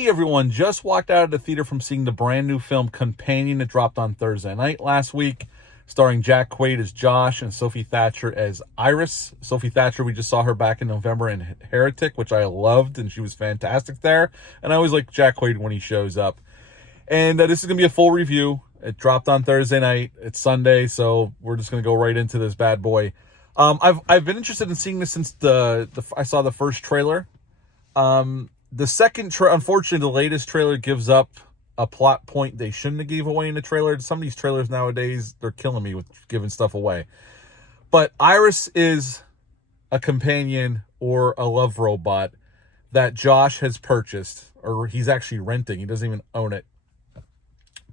Hey everyone, just walked out of the theater from seeing the brand new film Companion that dropped on Thursday night last week, starring Jack Quaid as Josh and Sophie Thatcher as Iris. Sophie Thatcher, we just saw her back in November in Heretic, which I loved, and she was fantastic there. And I always like Jack Quaid when he shows up. And this is going to be a full review. It dropped on Thursday night. It's Sunday, so we're just going to go right into this bad boy. I've been interested in seeing this since I saw the first trailer. The second, unfortunately, the latest trailer gives up a plot point they shouldn't have gave away in the trailer. Some of these trailers nowadays, they're killing me with giving stuff away. But Iris is a companion or a love robot that Josh has purchased, or he's actually renting. He doesn't even own it.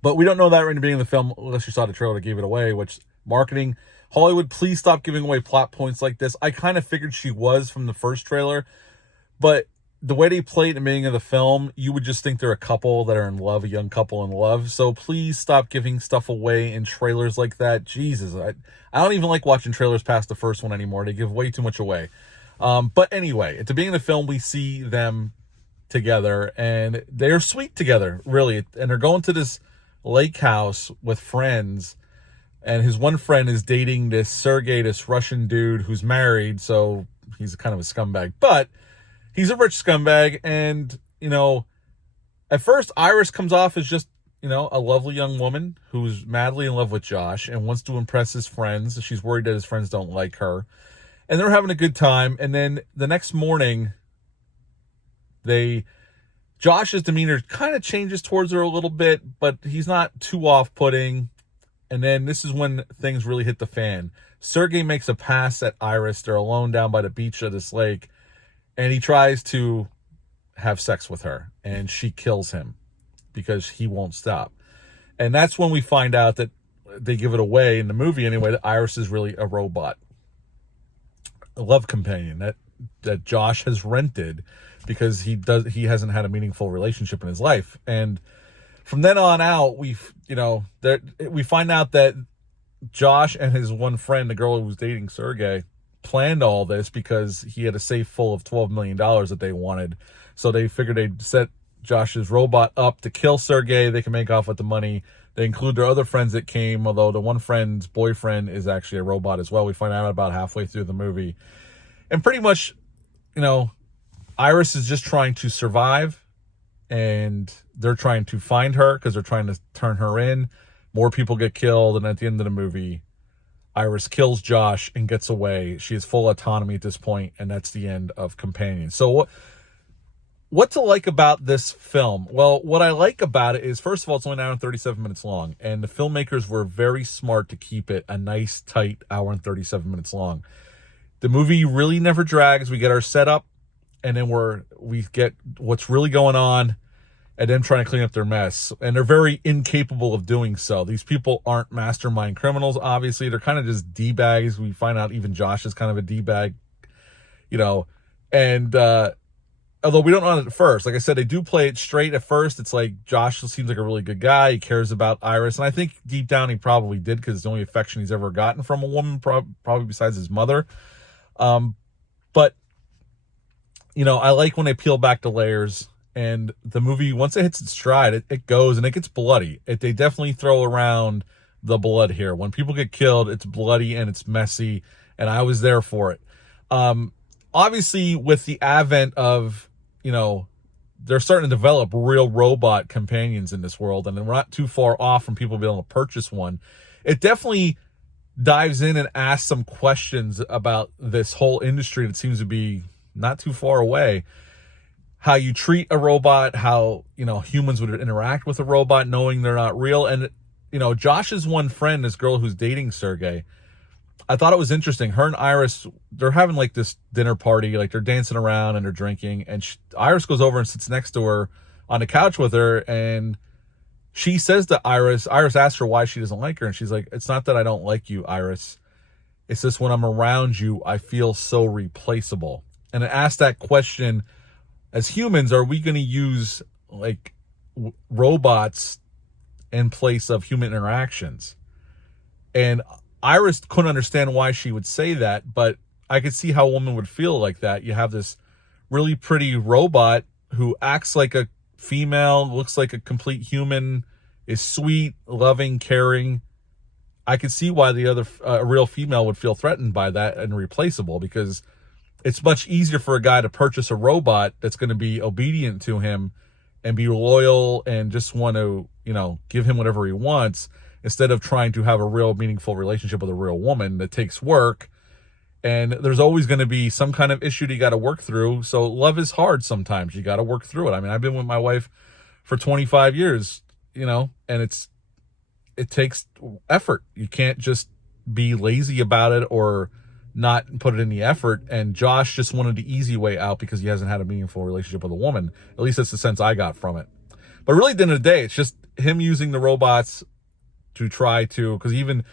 But we don't know that right in the beginning of the film, unless you saw the trailer that gave it away, which marketing. Hollywood, please stop giving away plot points like this. I kind of figured she was from the first trailer, but the way they play it in the beginning of the film, you would just think they're a couple that are in love, a young couple in love. So please stop giving stuff away in trailers like that. Jesus, I don't even like watching trailers past the first one anymore. They give way too much away. But anyway, at the beginning of the film, we see them together, and they're sweet together, really. And they're going to this lake house with friends, and his one friend is dating this Sergey, this Russian dude who's married, so he's kind of a scumbag. But he's a rich scumbag, and, at first, Iris comes off as just, a lovely young woman who's madly in love with Josh and wants to impress his friends. She's worried that his friends don't like her. And they're having a good time, and then the next morning, Josh's demeanor kind of changes towards her a little bit, but he's not too off-putting. And then this is when things really hit the fan. Sergey makes a pass at Iris. They're alone down by the beach of this lake, and he tries to have sex with her, and she kills him because he won't stop. And that's when we find out that they give it away in the movie anyway, that Iris is really a robot, a love companion that Josh has rented because he hasn't had a meaningful relationship in his life. And from then on out, we find out that Josh and his one friend, the girl who was dating Sergey, planned all this because he had a safe full of $12 million that they wanted. So they figured they'd set Josh's robot up to kill Sergey. They can make off with the money. They include their other friends that came, although the one friend's boyfriend is actually a robot as well. We find out about halfway through the movie. And pretty much, Iris is just trying to survive, and they're trying to find her because they're trying to turn her in. More people get killed, and at the end of the movie, Iris kills Josh and gets away. She has full autonomy at this point, and that's the end of Companion. So what to like about this film? Well, what I like about it is, first of all, it's only an hour and 37 minutes long, and the filmmakers were very smart to keep it a nice, tight hour and 37 minutes long. The movie really never drags. We get our setup, and then we get what's really going on, and them trying to clean up their mess. And they're very incapable of doing so. These people aren't mastermind criminals, obviously. They're kind of just D-bags. We find out even Josh is kind of a D-bag, and although we don't know it at first. Like I said, they do play it straight at first. It's like Josh seems like a really good guy. He cares about Iris, and I think deep down he probably did, because it's the only affection he's ever gotten from a woman, probably besides his mother. But I like when they peel back the layers, and the movie, once it hits its stride, it goes, and it gets bloody. They definitely throw around the blood here. When people get killed, it's bloody and it's messy, and I was there for it. Obviously, with the advent of, they're starting to develop real robot companions in this world, and we're not too far off from people being able to purchase one. It definitely dives in and asks some questions about this whole industry that seems to be not too far away. How you treat a robot, how, humans would interact with a robot knowing they're not real. And, Josh's one friend, this girl who's dating Sergey, I thought it was interesting. Her and Iris, they're having like this dinner party, like they're dancing around and they're drinking. And Iris goes over and sits next to her on the couch with her. And she says to Iris asks her why she doesn't like her. And she's like, "It's not that I don't like you, Iris. It's just when I'm around you, I feel so replaceable." And it asks that question, as humans, are we going to use like robots in place of human interactions? And Iris couldn't understand why she would say that, but I could see how a woman would feel like that. You have this really pretty robot who acts like a female, looks like a complete human, is sweet, loving, caring. I could see why the other a real female would feel threatened by that and replaceable, because it's much easier for a guy to purchase a robot that's going to be obedient to him and be loyal and just want to, give him whatever he wants, instead of trying to have a real meaningful relationship with a real woman that takes work. And there's always going to be some kind of issue that you got to work through. So love is hard sometimes. You got to work through it. I mean, I've been with my wife for 25 years, and it takes effort. You can't just be lazy about it or not put it in the effort. And Josh just wanted the easy way out because he hasn't had a meaningful relationship with a woman. At least that's the sense I got from it. But really, at the end of the day, it's just him using the robots to try to, because even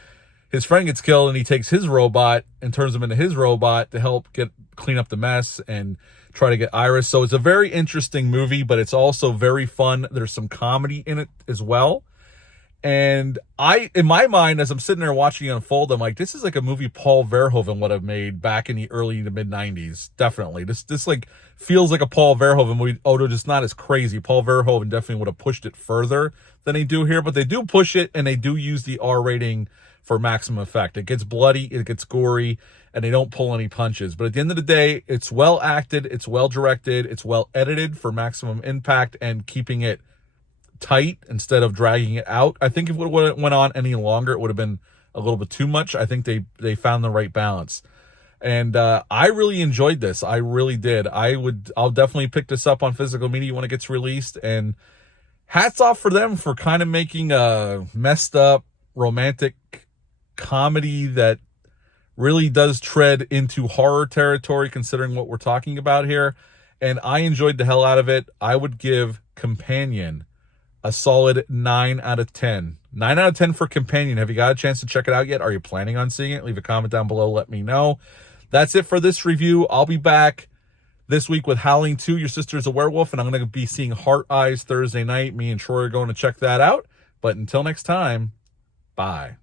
his friend gets killed and he takes his robot and turns him into his robot to help clean up the mess and try to get Iris. So it's a very interesting movie, but it's also very fun. There's some comedy in it as well. And in my mind, as I'm sitting there watching it unfold, I'm like, this is like a movie Paul Verhoeven would have made back in the early to mid 90s. Definitely. This like feels like a Paul Verhoeven movie, although just not as crazy. Paul Verhoeven definitely would have pushed it further than they do here, but they do push it, and they do use the R rating for maximum effect. It gets bloody, it gets gory, and they don't pull any punches. But at the end of the day, it's well acted, it's well directed, it's well edited for maximum impact and keeping it tight instead of dragging it out. I think if it would have went on any longer, it would have been a little bit too much. I think they found the right balance. And I really enjoyed this. I really did. I'll definitely pick this up on physical media when it gets released. And hats off for them for kind of making a messed up romantic comedy that really does tread into horror territory, considering what we're talking about here. And I enjoyed the hell out of it. I would give Companion a solid 9 out of 10. 9 out of 10 for Companion. Have you got a chance to check it out yet? Are you planning on seeing it? Leave a comment down below. Let me know. That's it for this review. I'll be back this week with Howling 2, Your Sister's a Werewolf, and I'm going to be seeing Heart Eyes Thursday night. Me and Troy are going to check that out. But until next time, bye.